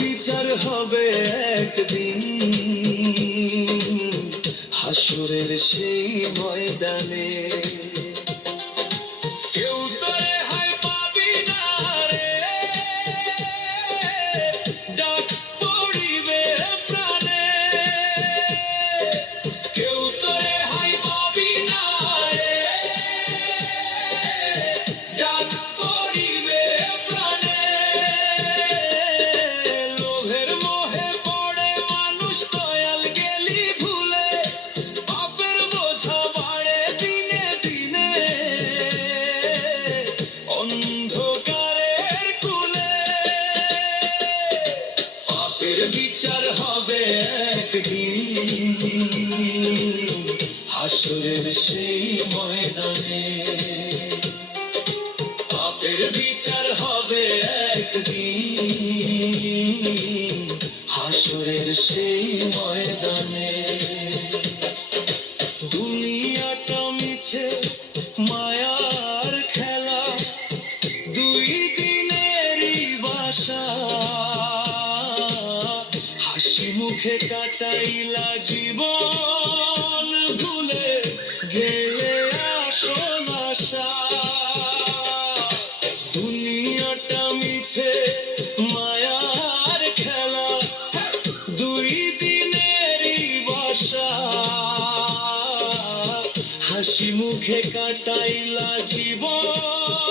বিচার হবে একদিন হাসরের সেই ময়দানে। কেউ তো রেহাই পাবি না রে, ডাক পড়িবে প্রাণে। কেউ তো রেহাই পাবি না রে, ডাক পড়িবে প্রাণে। লোভের মোহে পড়ে মানুষ দয়াল গেলি ভুলে, পাপের বোঝা বাড়ে দিনে দিনে অন্ধকারের কুলে। পাপের বিচার হবে একদিন হাসরের সেই ময়দানে। পাপের বিচার হবে একদিন হাসরের সেই ময়দানে। দুনিয়াটা মিছে মায়ার খেলা, দুই দিনেরই বাসা। হাসি মুখে কাটাইলা জীবন, ভুলে গেলে আসল আশা। দুনিয়াটা মিছে মায়ার খেলা, দুই দিনেরই বাসা। হাসি মুখে কাটাইলা জীবন,